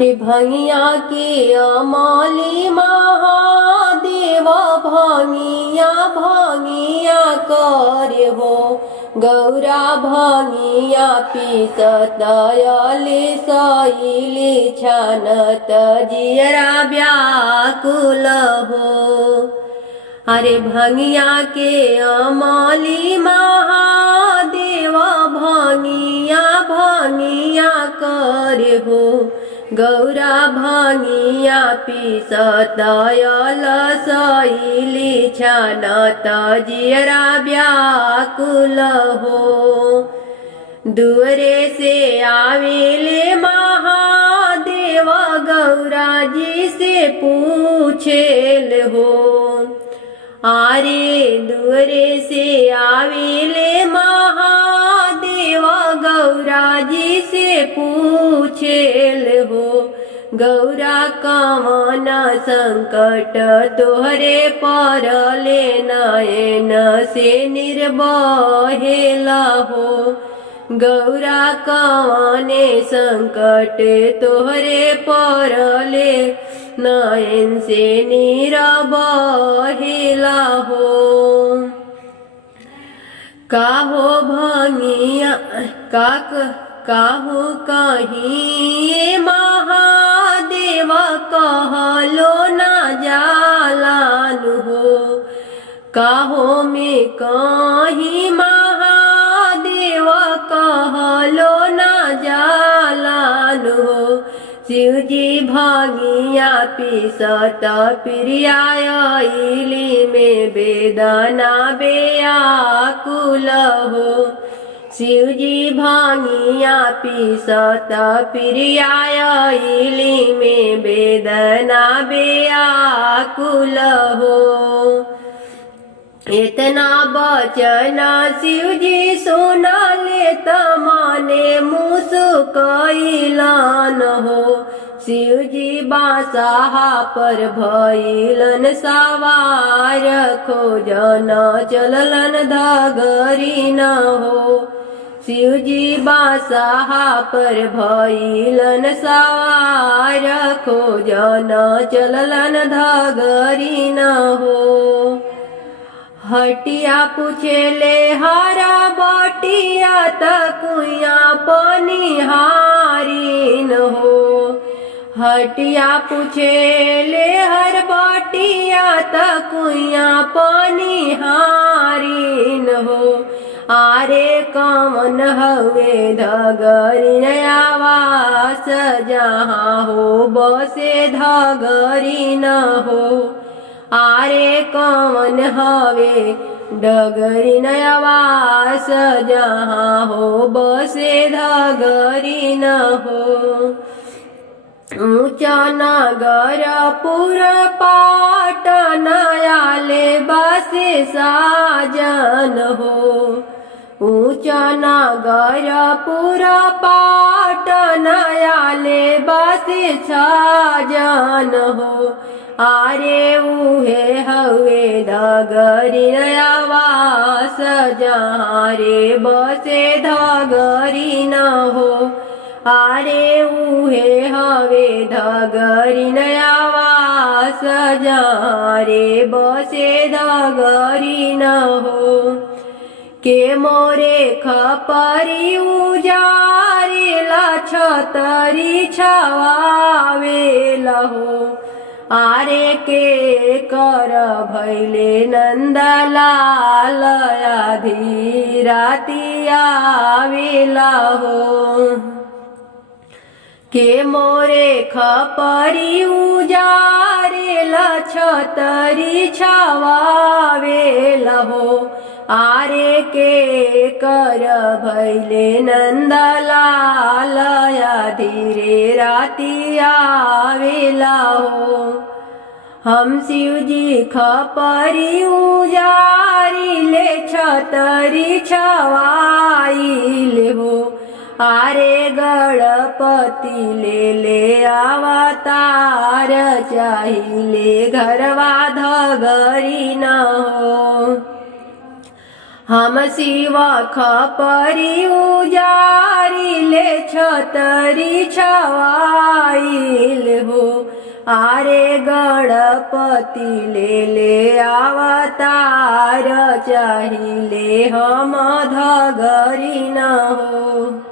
भंगिया के अमाली महादेव भंगिया भंगिया करे हो गौरा भंगिया पीसत अली सैली छानत जियरा व्याकुल हो। अरे भंगिया के अमाली महादेव भंगिया भंगिया करे हो गौरा भंगिया पीसत अल सैली छानत जियरा व्याकुल हो। दूरे से आवेले महादेव गौरा जी से पूछेल हो। आरे दूरे से आवेले महादेव गौरा जी से पूछेल हो। गौरा कवन संकट तोहरे परले नयन से निर्बहेला हो। गौरा कवने संकट तोहरे परले नयन से निर्बहेला हो। काहो भंगिया काहो कहीं महादेव कहलो ना जालान हो। काहो में कहीं महादेव कहलो ना जालान हो। शिवजी भंगिया पीसत प्रियायली में वेदना व्याकुल हो। शिवजी भंगिया पीसत प्रियायली में वेदना व्याकुल हो। इतना बचन शिवजी सुनले तमाने मुस्कइलन हो। शिवजी बासाहा पर भइलन सवार खोजन चललन धगरी न हो। शिवजी बासाहा पर भइलन सवार खोजन चललन धगरी न हो। हटिया पूछेले हरा बटिया तकुया पनिहारीन हो। हटिया पूछेले हर बटिया तकुया पनिहारीन हो। आरे कवन हवे धगरी आवास जहाँ हो बसे धगरी न हो। आरे कवन हवे डगरी नवास जहाँ हो बसे धगरी न हो। ऊंचा नगर पुर पाटन आले बसे साजन हो। ऊंचा नगर पुर पाटन आले बसे साजन हो। आरे उहे हवे धगरी आवास जहाँ रे बसे धगरी न हो। आरे उहे हवे धगरी आवास जहाँ रे बसे धगरी न हो। के मोरे खपरी उजारिला छतरी छवावेला हो। आरे के कर भैले नंदलाल आधी राती आवेला हो। के मोरे खपरी उजारेला छतरी छवावेला हो। आरे के कर भैले नंदलाल धीरे राती आवेला हो। हम शिवजी खपरी उजारिले छतरी छवाइले हो। आरे गणपति ले अवतार चाहिले घरवा धगरी न हो। हम शिव खपरी उजारी ले छतरी छवाई आरे गणपति ले ले अवतार, चाहिले हम धगरी न हो।